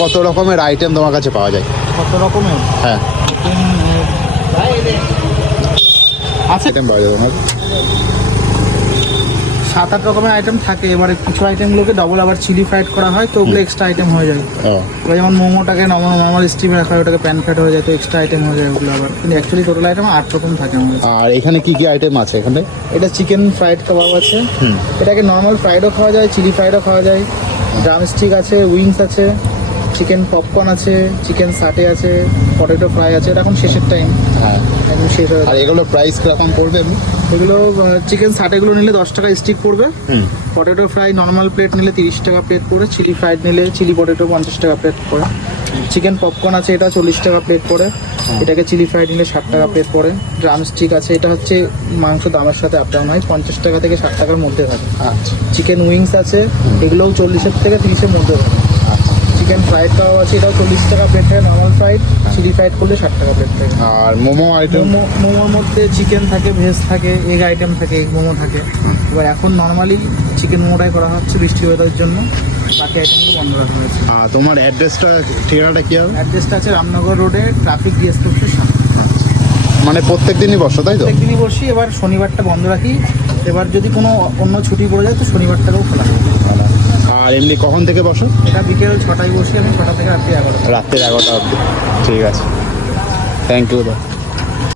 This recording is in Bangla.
কত রকমের আইটেম তোমার কাছে পাওয়া যায়? কত রকমের? হ্যাঁ, আছে আইটেম পাওয়া যায় তোমার? 7-8 রকমের আইটেম থাকে। এবারে কিছু আইটেমগুলোকে ডবল আবার চিলি ফ্রাইড করা হয়, তো ওগুলো এক্সট্রা আইটেম হয়ে যায়। এবার যেমন মোমোটাকে নর্মাল স্টিমে রাখা হয়, ওটাকে প্যান ফ্রাইড হয়ে যায়, তো এক্সট্রা আইটেম হয়ে যায় ওগুলো আবার। কিন্তু অ্যাকচুয়ালি টোটাল আইটেম 8 রকম থাকে আমাদের। আর এখানে কি কি আইটেম আছে এখানে? এটা চিকেন ফ্রাইড কাবাব আছে, এটাকে নর্মাল ফ্রাইডও খাওয়া যায়, চিলি ফ্রাইডও খাওয়া যায়, ড্রাম স্টিক আছে, উইংস আছে, চিকেন পপকর্ন আছে, চিকেন সাটে আছে, পটেটো ফ্রাই আছে। এটা এখন শেষের টাইম, হ্যাঁ, একদম শেষ হয়ে আর যাবে। এগুলো প্রাইস কিরকম পড়বে? এগুলো চিকেন সাটেগুলো নিলে 10 টাকা স্টিক পড়বে, পটেটো ফ্রাই নর্মাল প্লেট নিলে 30 টাকা প্লেট পড়ে, চিলি ফ্রাইড নিলে চিলি পটেটো 50 টাকা প্লেট পড়ে, চিকেন পপকর্ন আছে এটা 40 টাকা প্লেট পড়ে, এটাকে চিলি ফ্রাইড নিলে 60 টাকা প্লেট পড়ে। ড্রাম স্টিক আছে, এটা হচ্ছে মাংস দামের সাথে আপ ডাউন হয়, 50 টাকা থেকে 60 টাকার মধ্যে থাকে। আচ্ছা, চিকেন উইংস আছে, এগুলোও 40 থেকে 30-এর মধ্যে থাকে। চিকেন ফ্রাইড কাবাব আছে, এটাও 40 টাকা প্লেট থাকে নর্মাল ফ্রাইড, চিলি ফ্রাইড করলে 60 টাকা প্লেট থাকে। আর মোমো আইটেম? মোমোর মধ্যে চিকেন থাকে, ভেজ থাকে, এগ আইটেম থাকে, এগ মোমো থাকে। এবার এখন নর্মালি চিকেন মোমোটাই করা হচ্ছে বৃষ্টি ওয়েদারের জন্য, বাকি আইটেমগুলো বন্ধ রাখা হয়েছে। তোমার অ্যাড্রেসটা, ঠিকানাটা কি হবে? অ্যাড্রেসটা আছে রামনগর রোডে, ট্রাফিক জিএস পোস্টের সামনে। মানে প্রত্যেক দিনই বসো তাই তো? প্রত্যেকদিনই বসি, এবার শনিবারটা বন্ধ রাখি। এবার যদি কোনো অন্য ছুটি পড়ে যায় তো শনিবারটাকেও খোলা হয়। আর এমনি কখন থেকে বসো? এটা বিকেল 6টায় বসি আমি, 6টা থেকে রাত্রি 11টা। রাত্রে 11টা অবধি। ঠিক আছে, থ্যাংক ইউ।